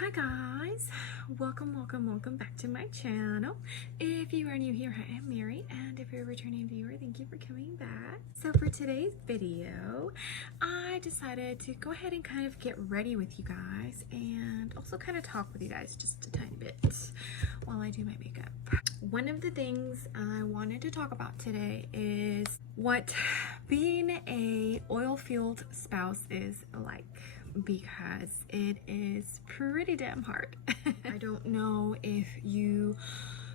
Hi guys, welcome back to my channel. If you are new here, I am Mary, and if you're a returning viewer, thank you for coming back. So for today's video, I decided to go ahead and kind of get ready with you guys and also kind of talk with you guys just a tiny bit while I do my makeup. One of the things I wanted to talk about today is what being a oil field spouse is like, because it is pretty damn hard. I don't know if you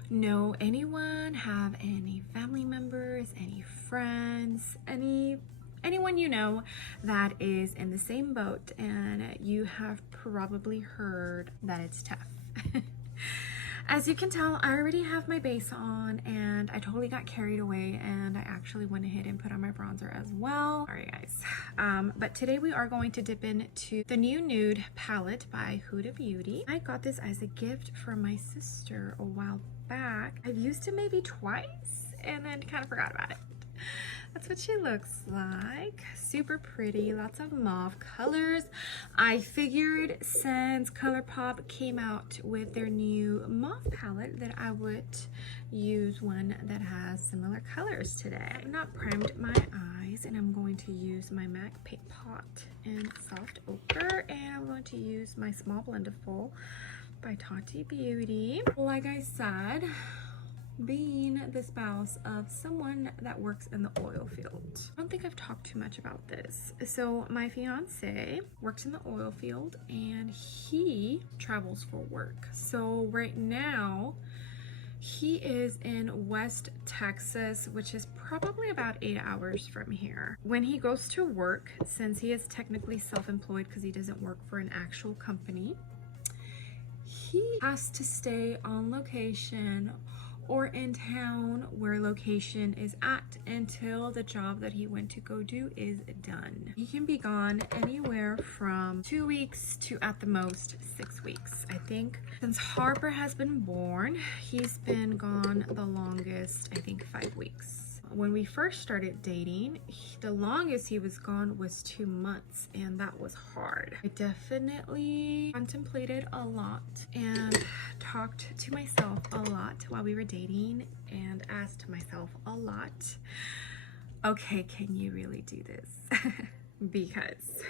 know anyone, have any family members, any friends, anyone you know that is in the same boat, and you have probably heard that it's tough. As you can tell, I already have my base on and I totally got carried away, and I actually went ahead and put on my bronzer as well. Sorry guys. But today we are going to dip into the new nude palette by Huda Beauty. I got this as a gift from my sister a while back. I've used it maybe twice and then kind of forgot about it. That's what she looks like. Super pretty, lots of mauve colors. I figured since ColourPop came out with their new mauve palette that I would use one that has similar colors today. I've not primed my eyes, and I'm going to use my MAC Paint Pot in Soft Ochre, and I'm going to use my Small Blendiful by Tati Beauty. Like I said, being the spouse of someone that works in the oil field, I don't think I've talked too much about this. So my fiance works in the oil field and he travels for work. So right now he is in West Texas, which is probably about 8 hours from here. When he goes to work, since he is technically self-employed because he doesn't work for an actual company, he has to stay on location or in town where location is at until the job that he went to go do is done. He can be gone anywhere from 2 weeks to at the most 6 weeks. I think since Harper has been born, he's been gone the longest, I think 5 weeks. When we first started dating, the longest he was gone was 2 months, and that was hard. I definitely contemplated a lot and talked to myself a lot while we were dating and asked myself a lot, okay, can you really do this? Because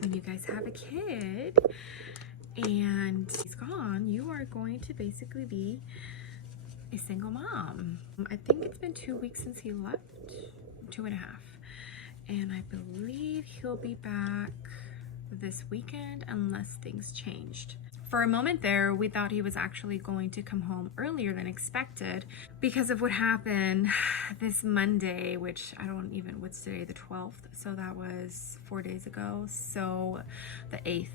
when you guys have a kid and he's gone, you are going to basically be a single mom. I think it's been 2 weeks since he left, 2.5, and I believe he'll be back this weekend unless things changed. For a moment there, we thought he was actually going to come home earlier than expected because of what happened this Monday, which I don't even, what's today, the 12th? So that was 4 days ago. So the 8th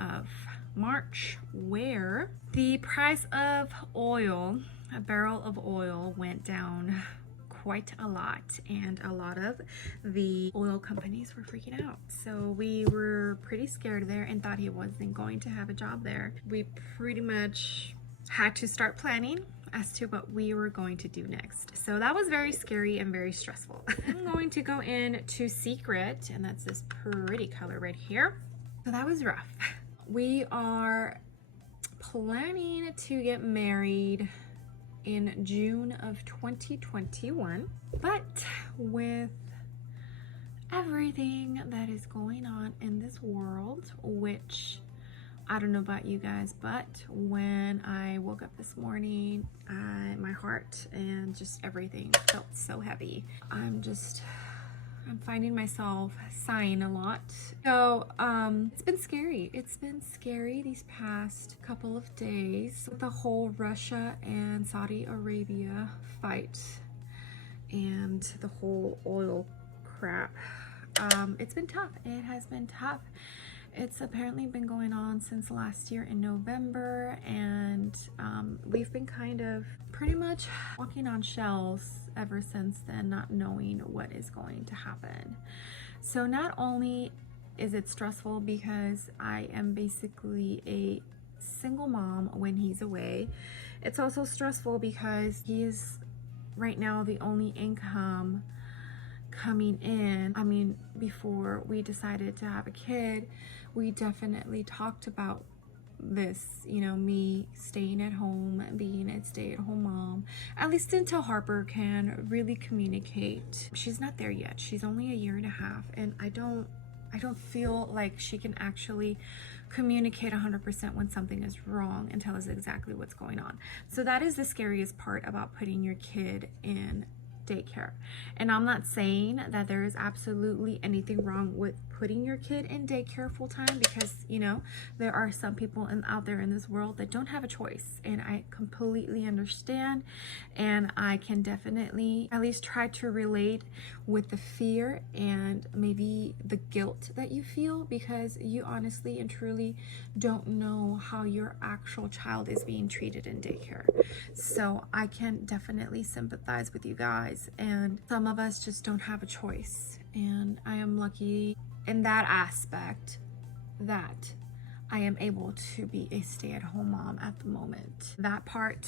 of March, where the price of oil, a barrel of oil, went down quite a lot, and a lot of the oil companies were freaking out. So we were pretty scared there and thought he wasn't going to have a job there. We pretty much had to start planning as to what we were going to do next. So that was very scary and very stressful. I'm going to go into Secret, and that's this pretty color right here. So that was rough. We are planning to get married in June of 2021, but with everything that is going on in this world, which I don't know about you guys, but when I woke up this morning, my heart and just everything felt so heavy. I'm finding myself sighing a lot. So it's been scary. It's been scary these past couple of days with the whole Russia and Saudi Arabia fight and the whole oil crap. It's been tough. It has been tough. It's apparently been going on since last year in November, and we've been kind of pretty much walking on shells ever since then, not knowing what is going to happen. So not only is it stressful because I am basically a single mom when he's away, it's also stressful because he is right now the only income coming in, I mean, before we decided to have a kid, we definitely talked about this, you know, me staying at home, being a stay-at-home mom, at least until Harper can really communicate. She's not there yet. She's only a year and a half, and I don't feel like she can actually communicate 100% when something is wrong and tell us exactly what's going on. So that is the scariest part about putting your kid in daycare. And I'm not saying that there is absolutely anything wrong with putting your kid in daycare full time, because, you know, there are some people out there in this world that don't have a choice, and I completely understand, and I can definitely at least try to relate with the fear and maybe the guilt that you feel, because you honestly and truly don't know how your actual child is being treated in daycare. So I can definitely sympathize with you guys, and some of us just don't have a choice, and I am lucky in that aspect that I am able to be a stay-at-home mom at the moment. That part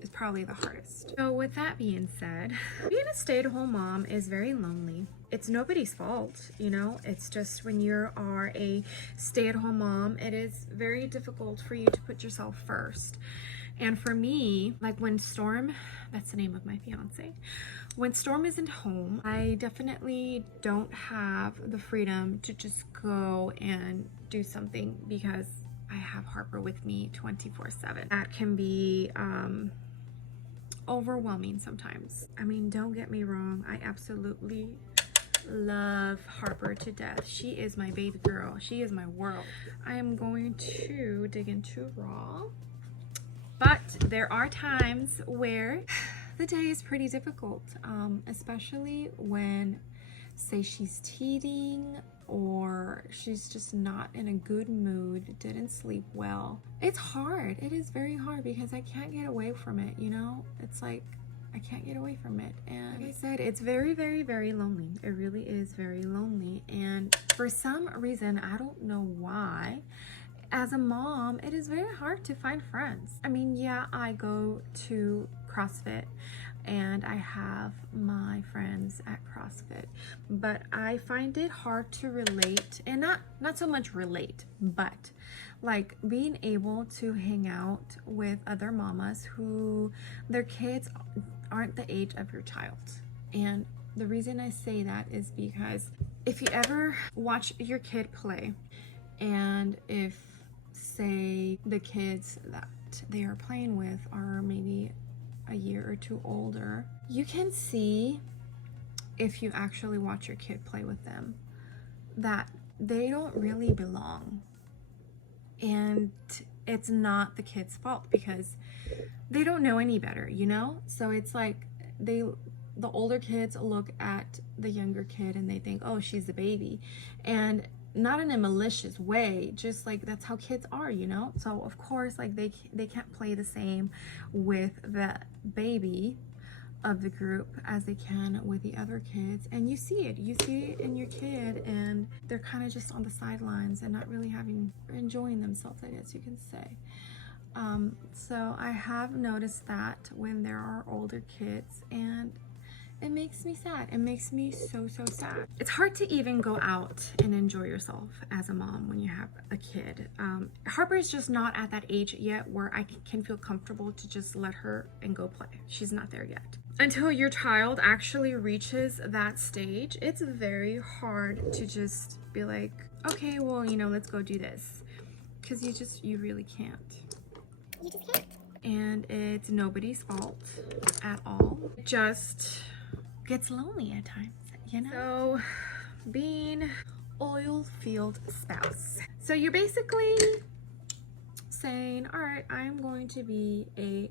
is probably the hardest. So with that being said, being a stay-at-home mom is very lonely. It's nobody's fault, you know. It's just when you are a stay-at-home mom, it is very difficult for you to put yourself first. And for me, like when Storm, that's the name of my fiance, when Storm isn't home, I definitely don't have the freedom to just go and do something, because I have Harper with me 24/7. That can be overwhelming sometimes. I mean, don't get me wrong, I absolutely love Harper to death. She is my baby girl. She is my world. I am going to dig into Raw. But there are times where the day is pretty difficult, especially when, say, she's teething or she's just not in a good mood, didn't sleep well. It's hard. It is very hard, because I can't get away from it, you know? It's like I can't get away from it. And like I said, it's very, very, very lonely. It really is very lonely. And for some reason, I don't know why, as a mom, it is very hard to find friends. I mean, yeah, I go to CrossFit and I have my friends at CrossFit, but I find it hard to relate, and not so much relate, but like being able to hang out with other mamas who their kids aren't the age of your child. And the reason I say that is because if you ever watch your kid play, and if, say, the kids that they are playing with are maybe a year or two older, you can see, if you actually watch your kid play with them, that they don't really belong. And it's not the kid's fault, because they don't know any better, you know? So it's like the older kids look at the younger kid and they think, oh, she's the baby. And not in a malicious way, just like that's how kids are, you know? So of course, like they can't play the same with the baby of the group as they can with the other kids. And you see it in your kid, and they're kind of just on the sidelines and not really enjoying themselves, I guess you can say. So I have noticed that when there are older kids, and it makes me sad. It makes me so sad. It's hard to even go out and enjoy yourself as a mom when you have a kid. Harper's just not at that age yet where I can feel comfortable to just let her and go play. She's not there yet. Until your child actually reaches that stage, it's very hard to just be like, okay, well, you know, let's go do this. Because you really can't. You just can't. And it's nobody's fault at all. It just gets lonely at times, you know? So being oil field spouse. So you're basically saying, all right, I'm going to be a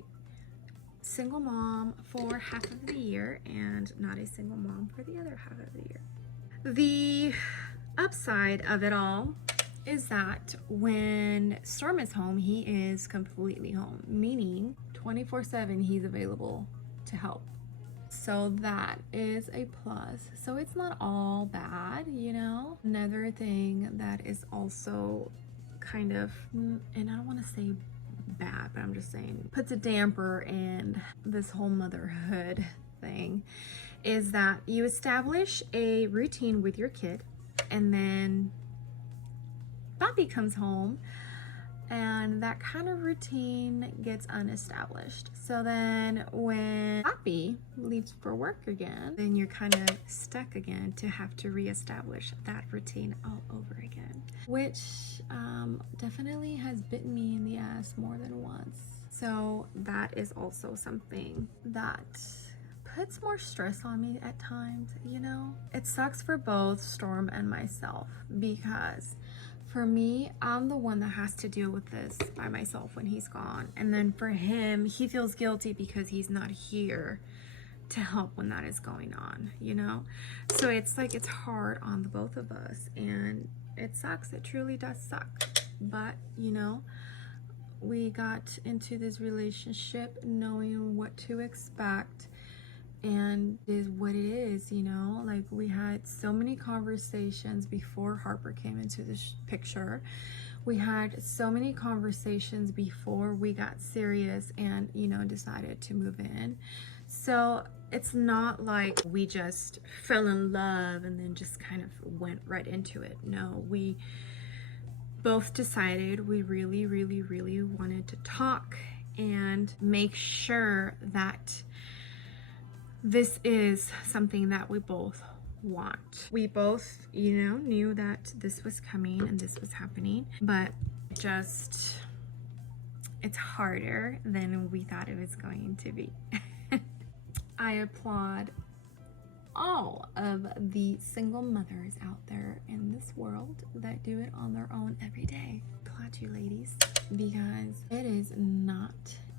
single mom for half of the year and not a single mom for the other half of the year. The upside of it all is that when Storm is home, he is completely home, meaning 24/7 he's available to help. So that is a plus. So it's not all bad, you know? Another thing that is also kind of, and I don't want to say bad, but I'm just saying, puts a damper in this whole motherhood thing is that you establish a routine with your kid, and then Bobby comes home and that kind of routine gets unestablished. So then when Bobby leaves for work again, then you're kind of stuck again to have to reestablish that routine all over again, which definitely has bitten me in the ass more than once. So that is also something that puts more stress on me at times, you know? It sucks for both Storm and myself, because for me, I'm the one that has to deal with this by myself when he's gone. And then for him, he feels guilty because he's not here to help when that is going on, you know? So it's like, it's hard on the both of us, and it sucks. It truly does suck. But, you know, we got into this relationship knowing what to expect, and it is what it is, you know? Like, we had so many conversations before Harper came into this picture. We had so many conversations before we got serious and, you know, decided to move in. So it's not like we just fell in love and then just kind of went right into it. No, we both decided we really, really, really wanted to talk and make sure that this is something that we both want. We both, you know, knew that this was coming and this was happening, but just, it's harder than we thought it was going to be. I applaud all of the single mothers out there in this world that do it on their own every day. Applaud you, ladies, because it is not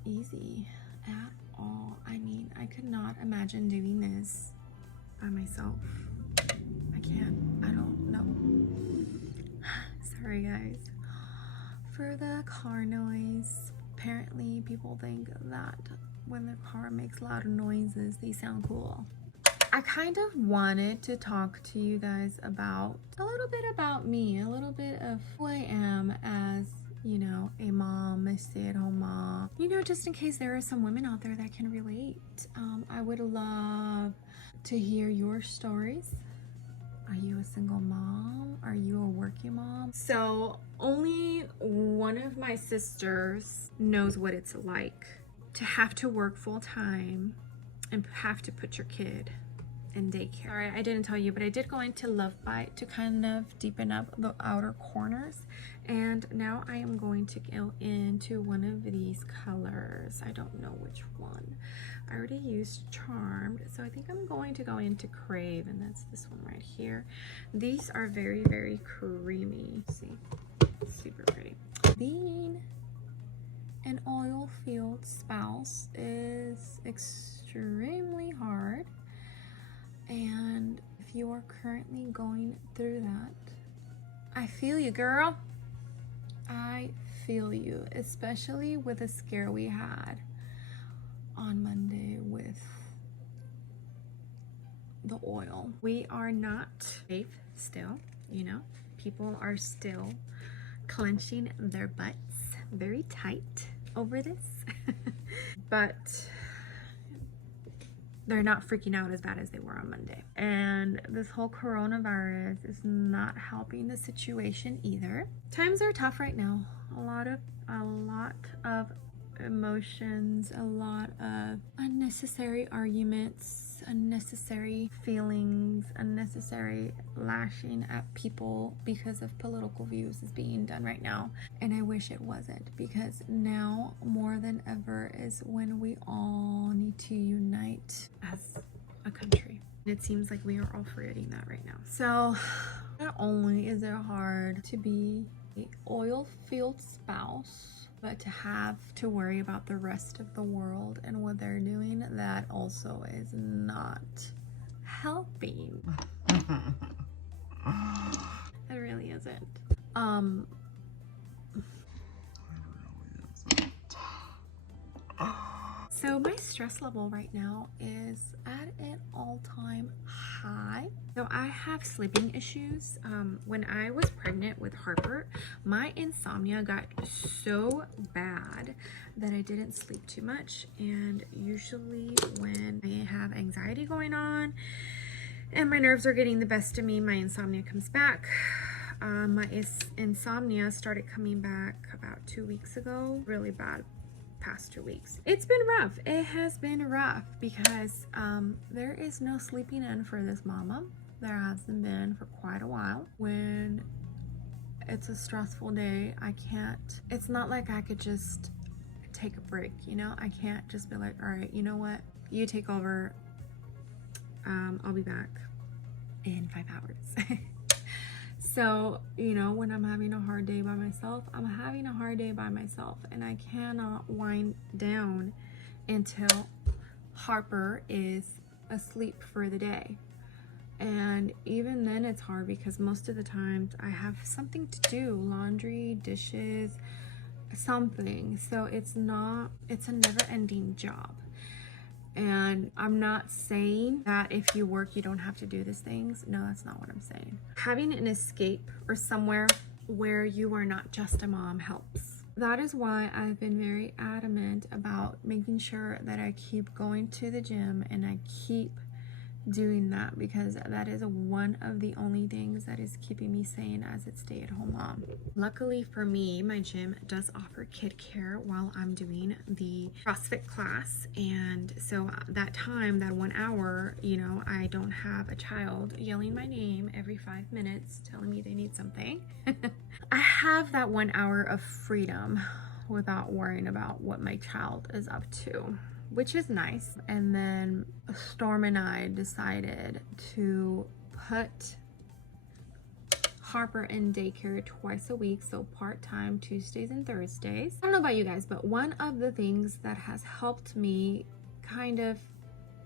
easy at all. I mean, I could not imagine doing this by myself. I can't. I don't know. Sorry, guys. For the car noise, apparently people think that when the car makes loud noises, they sound cool. I kind of wanted to talk to you guys about a little bit about me, a little bit of who I am as, you know, a mom, a stay-at-home mom, you know, just in case there are some women out there that can relate. I would love to hear your stories. Are you a single mom? Are you a working mom? So only one of my sisters knows what it's like to have to work full-time and have to put your kid in daycare. Sorry, I didn't tell you, but I did go into Love Bite to kind of deepen up the outer corners, and now I am going to go into one of these colors. I don't know which one. I already used Charmed, so I think I'm going to go into Crave, and that's this one right here. These are very, very creamy. See, super pretty. Being an oil field spouse is extremely hard. And if you are currently going through that, I feel you, girl. I feel you, especially with the scare we had on Monday with the oil. We are not safe still, you know. People are still clenching their butts very tight over this. But they're not freaking out as bad as they were on Monday. And this whole coronavirus is not helping the situation either. Times are tough right now. A lot of emotions, a lot of unnecessary arguments, unnecessary feelings, unnecessary lashing at people because of political views is being done right now. And I wish it wasn't, because now more than ever is when we all need to unite as a country. It seems like we are all forgetting that right now. So not only is it hard to be an oil field spouse, but to have to worry about the rest of the world and what they're doing, that also is not helping. It really isn't. So my stress level right now is at an all-time high. So I have sleeping issues. When I was pregnant with Harper, my insomnia got so bad that I didn't sleep too much. And usually when I have anxiety going on and my nerves are getting the best of me, my insomnia comes back. My insomnia started coming back about 2 weeks ago, really bad. Past 2 weeks. It's been rough. It has been rough because there is no sleeping in for this mama. There hasn't been for quite a while. When it's a stressful day, I can't, it's not like I could just take a break, you know? I can't just be like, all right, you know what? You take over. I'll be back in 5 hours. So, you know, when I'm having a hard day by myself, I'm having a hard day by myself, and I cannot wind down until Harper is asleep for the day. And even then it's hard because most of the times I have something to do, laundry, dishes, something. So it's a never-ending job. And I'm not saying that if you work, you don't have to do these things. No, that's not what I'm saying. Having an escape or somewhere where you are not just a mom helps. That is why I've been very adamant about making sure that I keep going to the gym and I keep doing that, because that is one of the only things that is keeping me sane as a stay-at-home mom. Luckily for me, my gym does offer kid care while I'm doing the CrossFit class, and so that time, that 1 hour, you know, I don't have a child yelling my name every 5 minutes telling me they need something. I have that 1 hour of freedom without worrying about what my child is up to, which is nice. And then Storm and I decided to put Harper in daycare twice a week, so part-time Tuesdays and Thursdays. I don't know about you guys, but one of the things that has helped me kind of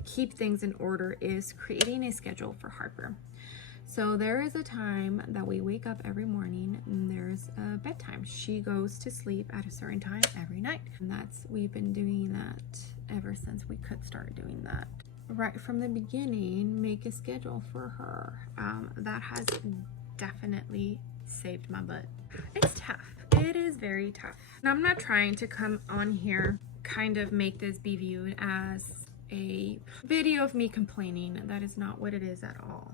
keep things in order is creating a schedule for Harper. So there is a time that we wake up every morning and there's a bedtime. She goes to sleep at a certain time every night. And we've been doing that ever since we could start doing that. Right from the beginning, make a schedule for her. That has definitely saved my butt. It's tough. It is very tough. And I'm not trying to come on here, kind of make this be viewed as a video of me complaining. That is not what it is at all.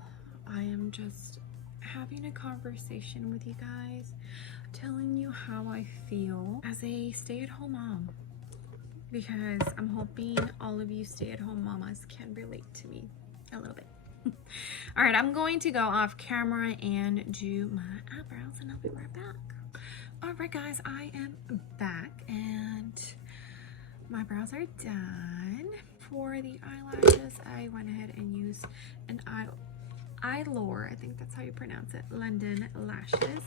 I am just having a conversation with you guys, telling you how I feel as a stay-at-home mom, because I'm hoping all of you stay-at-home mamas can relate to me a little bit. All right, I'm going to go off camera and do my eyebrows and I'll be right back. All right, guys, I am back and my brows are done. For the eyelashes, I went ahead and used an Eylure, I think that's how you pronounce it, London lashes.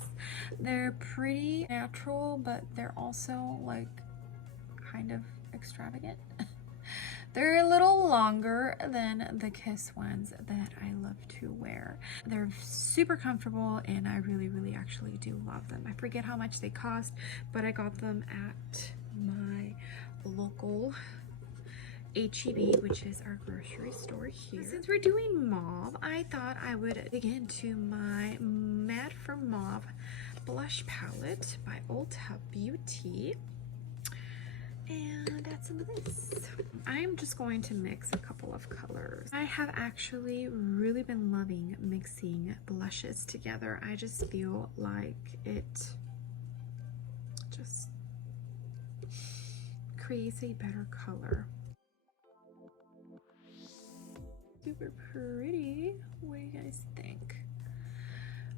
They're pretty natural, but they're also like kind of extravagant. They're a little longer than the Kiss ones that I love to wear. They're super comfortable and I really actually do love them. I forget how much they cost, but I got them at my local H-E-B, which is our grocery store here. Since we're doing mauve, I thought I would dig into my Mad for Mauve blush palette by Ulta Beauty and add some of this. I'm just going to mix a couple of colors. I have actually really been loving mixing blushes together. I just feel like it just creates a better color. Super pretty. What do you guys think?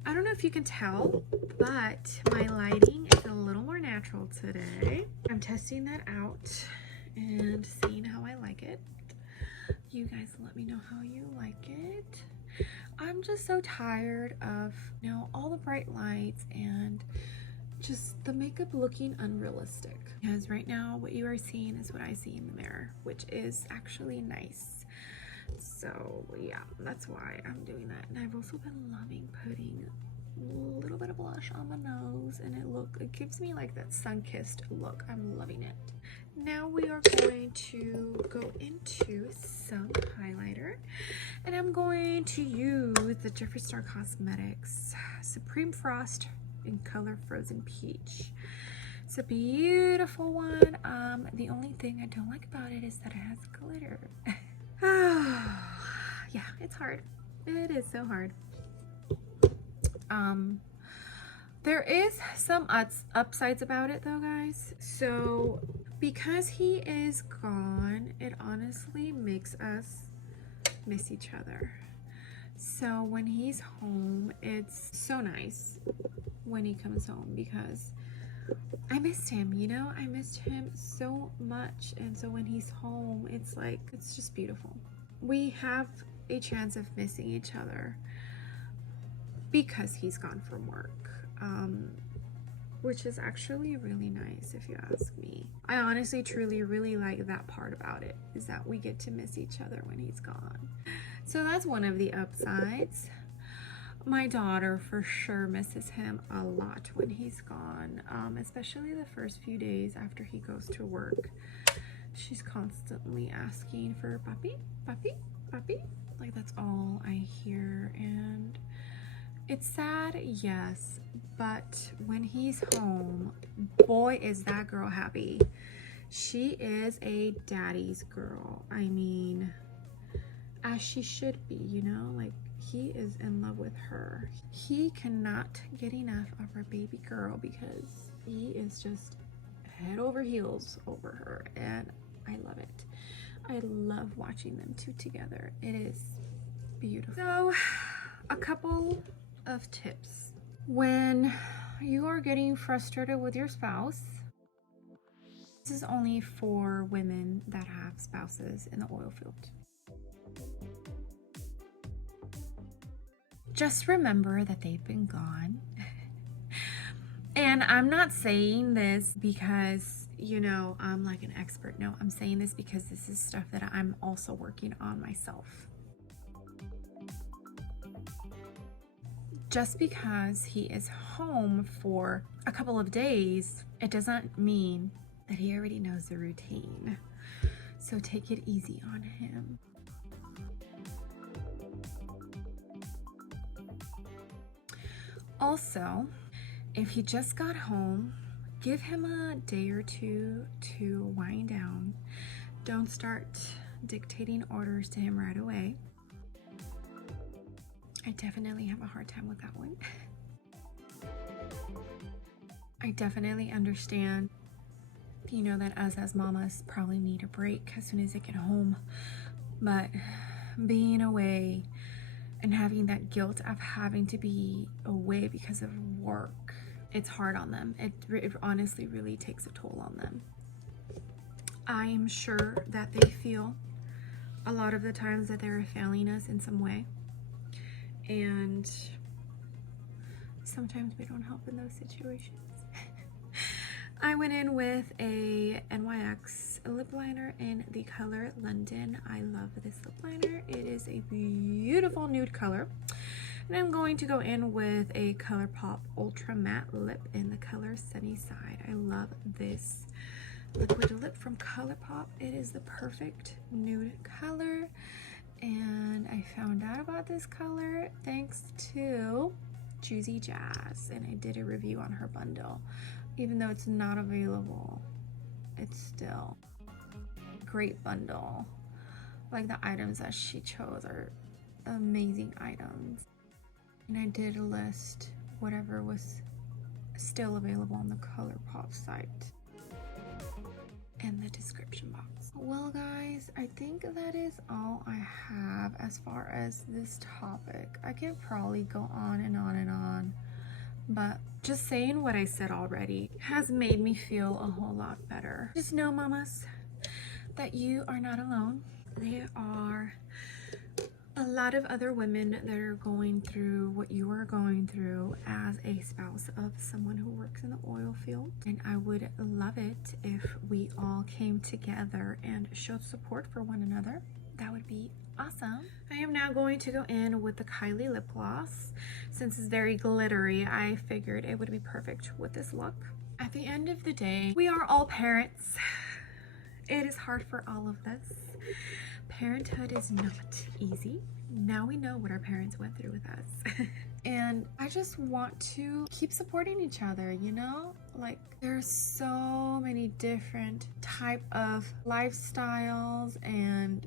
I don't know if you can tell, but my lighting is a little more natural today. I'm testing that out and seeing how I like it. You guys let me know how you like it. I'm just so tired of, you know, all the bright lights and just the makeup looking unrealistic. Because right now what you are seeing is what I see in the mirror, which is actually nice. So yeah, that's why I'm doing that. And I've also been loving putting a little bit of blush on the nose, and it gives me like that sun-kissed look. I'm loving it. now we are going to go into some highlighter, and I'm going to use the Jeffree Star Cosmetics Supreme Frost in color Frozen Peach. It's a beautiful one. The only thing I don't like about it is that it has glitter. Yeah, it's hard. It is so hard. There is some upsides about it though, guys. So because he is gone, it honestly makes us miss each other. So when he's home, it's so nice when he comes home, because I missed him, you know? I missed him so much. And so when he's home, it's like, it's just beautiful. We have a chance of missing each other because he's gone from work, which is actually really nice if you ask me. I honestly, truly, really like that part about it, is that we get to miss each other when he's gone. So that's one of the upsides. My daughter for sure misses him a lot when he's gone, especially the first few days after he goes to work. She's constantly asking for puppy, puppy, puppy. Like, that's all I hear, and it's sad, yes, but when he's home, boy, is that girl happy. She is a daddy's girl. I mean, as she should be, you know? Like, he is in love with her. He cannot get enough of our baby girl because he is just head over heels over her, and I love it. I love watching them two together. It is beautiful. So, a couple of tips. When you are getting frustrated with your spouse, this is only for women that have spouses in the oil field. Just remember that they've been gone. And I'm not saying this because, you know, I'm like an expert. No, I'm saying this because this is stuff that I'm also working on myself. Just because he is home for a couple of days, it doesn't mean that he already knows the routine. So take it easy on him. Also, if he just got home, give him a day or two to wind down. Don't start dictating orders to him right away. I definitely have a hard time with that one. I definitely understand, you know, that us as mamas probably need a break as soon as they get home. But being away and having that guilt of having to be away because of work, it's hard on them. It honestly really takes a toll on them. I'm sure that they feel a lot of the times that they're failing us in some way. And sometimes we don't help in those situations. I went in with a NYX lip liner in the color London. I love this lip liner. It is a beautiful nude color. And I'm going to go in with a ColourPop Ultra Matte Lip in the color Sunny Side. I love this liquid lip from ColourPop. It is the perfect nude color. And I found out about this color thanks to Juicy Jazz, and I did a review on her bundle. Even though it's not available, it's still a great bundle. Like, the items that she chose are amazing items. And I did list whatever was still available on the ColourPop site in the description box. Well, guys, I think that is all I have as far as this topic. I could probably go on and on and on, but just saying what I said already has made me feel a whole lot better. Just know, mamas, that you are not alone. There are a lot of other women that are going through what you are going through as a spouse of someone who works in the oil field. And I would love it if we all came together and showed support for one another. That would be awesome. I am now going to go in with the Kylie lip gloss. Since it's very glittery, I figured it would be perfect with this look. At the end of the day, we are all parents. It is hard for all of us. Parenthood is not easy. Now we know what our parents went through with us. And I just want to keep supporting each other, you know? Like, there's so many different type of lifestyles and,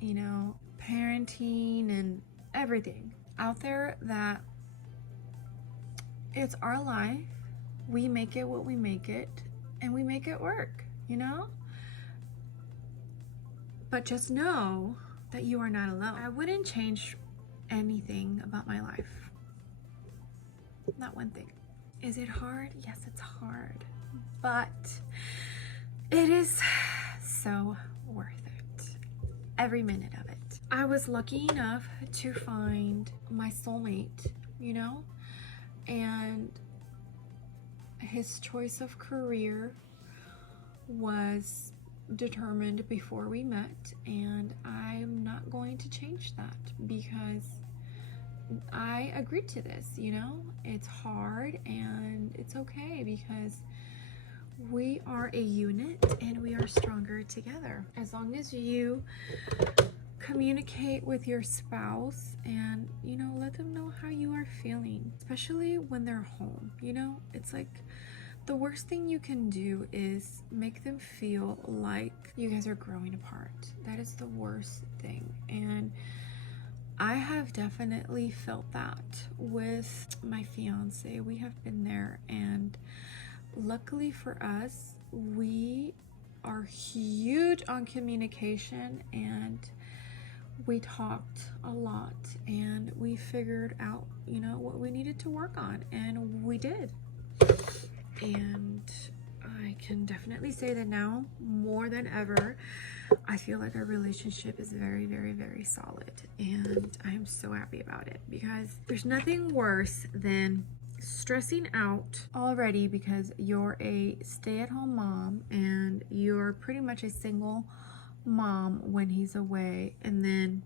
you know, parenting and everything out there that it's our life. We make it what we make it, and we make it work, you know? But just know that you are not alone. I wouldn't change anything about my life. Not one thing. Is it hard? Yes, it's hard. But it is so worth it. Every minute of it. I was lucky enough to find my soulmate, you know? And his choice of career was determined before we met, and I'm not going to change that because I agreed to this, you know? It's hard and it's okay because we are a unit and we are stronger together. As long as you communicate with your spouse and, you know, let them know how you are feeling, especially when they're home, you know? It's like the worst thing you can do is make them feel like you guys are growing apart. That is the worst thing. And I have definitely felt that with my fiance. We have been there, and luckily for us, we are huge on communication, and we talked a lot, and we figured out, you know, what we needed to work on, and we did. And I can definitely say that now, more than ever, I feel like our relationship is very, very, very solid. And I'm so happy about it because there's nothing worse than stressing out already because you're a stay-at-home mom and you're pretty much a single mom when he's away, and then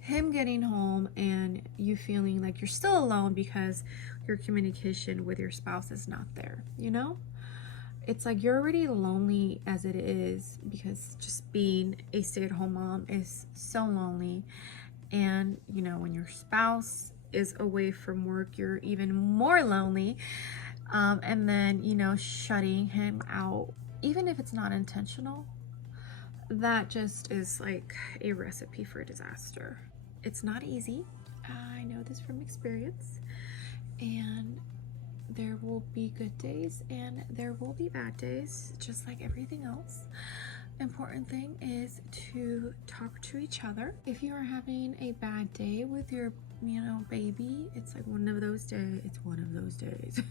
him getting home and you feeling like you're still alone because your communication with your spouse is not there, you know? It's like you're already lonely as it is because just being a stay-at-home mom is so lonely. And, you know, when your spouse is away from work, you're even more lonely. And then, you know, shutting him out, even if it's not intentional, that just is like a recipe for disaster. It's not easy. I know this from experience. And there will be good days and there will be bad days, just like everything else. Important thing is to talk to each other. If you are having a bad day with your, you know, baby, it's like one of those days. It's one of those days.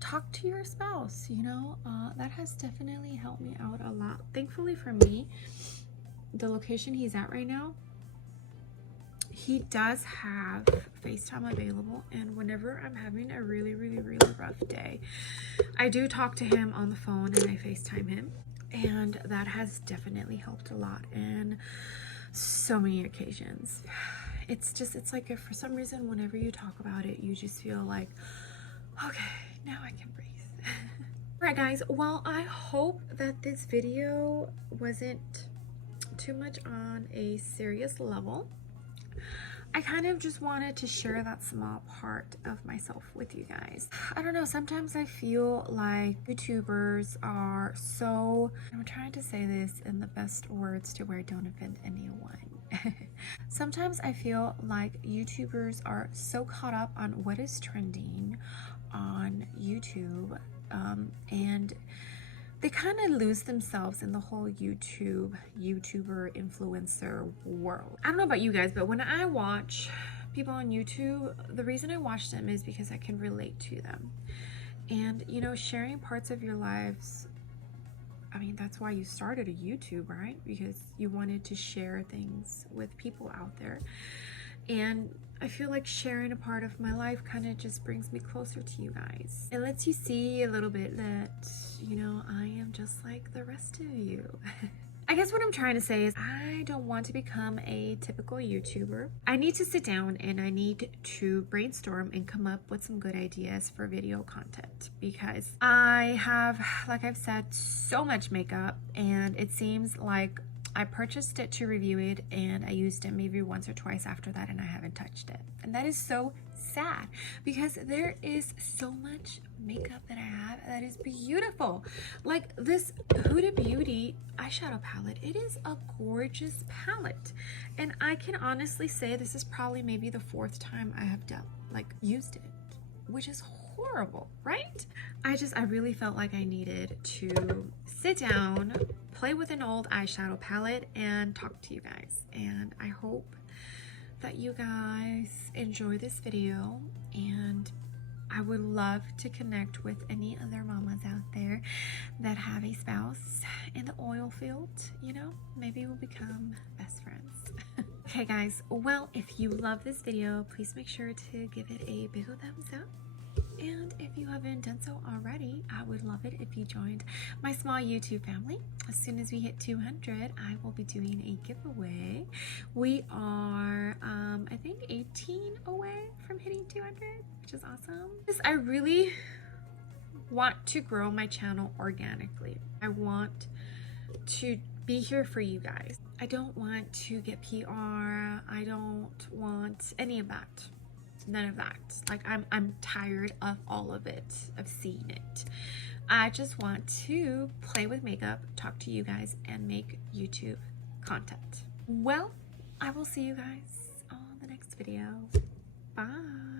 Talk to your spouse, you know. That has definitely helped me out a lot. Thankfully for me, the location he's at right now, he does have FaceTime available, and whenever I'm having a really, really, really rough day, I do talk to him on the phone and I FaceTime him, and that has definitely helped a lot in so many occasions. It's just, it's like if for some reason whenever you talk about it, you just feel like, okay, now I can breathe. Alright guys, well, I hope that this video wasn't too much on a serious level. I kind of just wanted to share that small part of myself with you guys. I don't know, sometimes I feel like YouTubers are so, I'm trying to say this in the best words to where I don't offend anyone. Sometimes I feel like YouTubers are so caught up on what is trending on YouTube, and they kind of lose themselves in the whole YouTuber, influencer world. I don't know about you guys, but when I watch people on YouTube, the reason I watch them is because I can relate to them. And, you know, sharing parts of your lives, I mean, that's why you started a YouTube, right? Because you wanted to share things with people out there. And I feel like sharing a part of my life kind of just brings me closer to you guys. It lets you see a little bit that, you know, I am just like the rest of you. I guess what I'm trying to say is I don't want to become a typical YouTuber. I need to sit down and I need to brainstorm and come up with some good ideas for video content because I have, like I've said, so much makeup and it seems like I purchased it to review it, and I used it maybe once or twice after that, and I haven't touched it. And that is so sad because there is so much makeup that I have that is beautiful. Like this Huda Beauty eyeshadow palette, it is a gorgeous palette, and I can honestly say this is probably maybe the 4th time I have used it, which is horrible, right? I really felt like I needed to sit down, play with an old eyeshadow palette, and talk to you guys. And I hope that you guys enjoy this video, and I would love to connect with any other mamas out there that have a spouse in the oil field. You know, maybe we'll become best friends. Okay guys, well, if you love this video, please make sure to give it a big old thumbs up. And if you haven't done so already, I would love it if you joined my small YouTube family. As soon as we hit 200, I will be doing a giveaway. We are, I think 18 away from hitting 200, which is awesome. I really want to grow my channel organically. I want to be here for you guys. I don't want to get PR. I don't want any of that. None of that. Like I'm tired of all of it, of seeing it. I just want to play with makeup, talk to you guys, and make YouTube content. Well, I will see you guys on the next video. Bye.